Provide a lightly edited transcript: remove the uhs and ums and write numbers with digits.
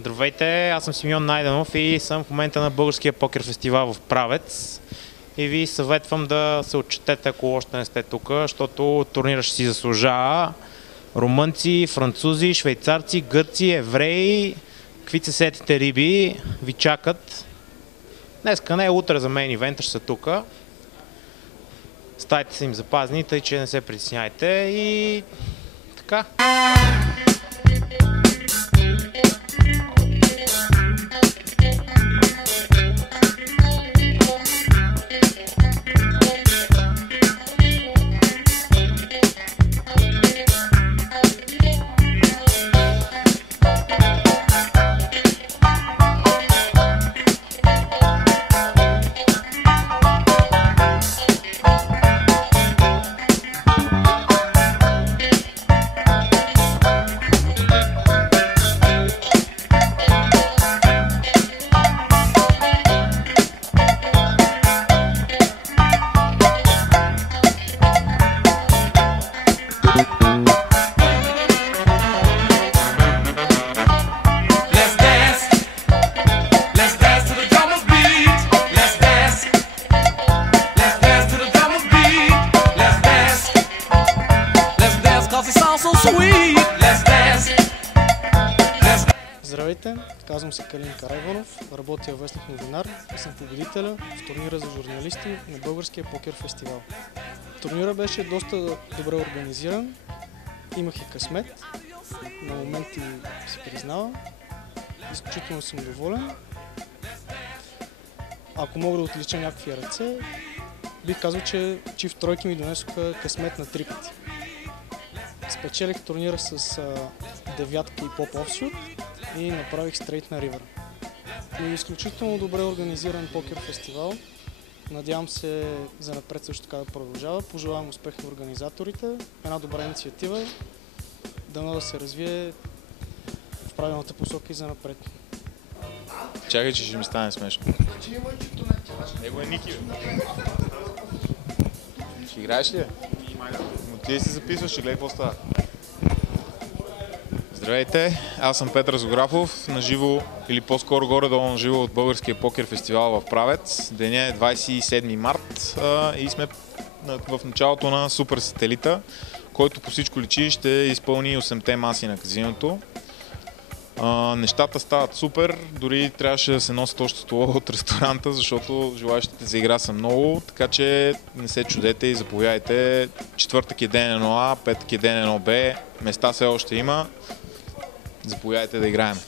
Здравейте, аз съм Симеон Найденов и съм в момента на Българския покер фестивал в Правец. И ви съветвам да се отчетете, ако още не сте тук, защото турнира ще си заслужава. Румънци, французи, швейцарци, гърци, евреи, какви се сетите риби, ви чакат. Днеска не е, утре за мейн ивента ще са тук. Стаите са им запазни, тъй че не се притесняйте и така. Здравейте, казвам се Калин Карайванов, работя във вестник Новинар и съм победителя в турнира за журналисти на Българския покер фестивал. Турнира беше доста добре организиран, имах и късмет, на моменти си признавам, изключително съм доволен. Ако мога да отлича някакви ръце, бих казал, че чифт тройки ми донесоха късмет на 3 пъти. Спечелих турнира с девятка и поп офшот и направих стрейт на ривър. Изключително добре организиран покер фестивал. Надявам се занапред също така да продължава. Пожелавам успех на организаторите. Една добра инициатива. Дано да се развие в правилната посока и занапред. Чакай, че ще ми стане смешно. Него е Ники, бе. Ще играеш ли? Но ти си записваш, ще гледай какво става. Здравейте, аз съм Петър Зографов, наживо или по-скоро горе-долу наживо от Българския покер фестивал в Правец. Деня е 27 март и сме в началото на супер сателита, който по всичко личи ще изпълни 8-те маси на казиното. Нещата стават супер, дори трябваше да се носят още стола от ресторанта, защото желаящите за игра са много, така че не се чудете и заповядайте. Четвъртък е ден 1А, петък е ден 1Б, места все още има. Заповядайте да играем.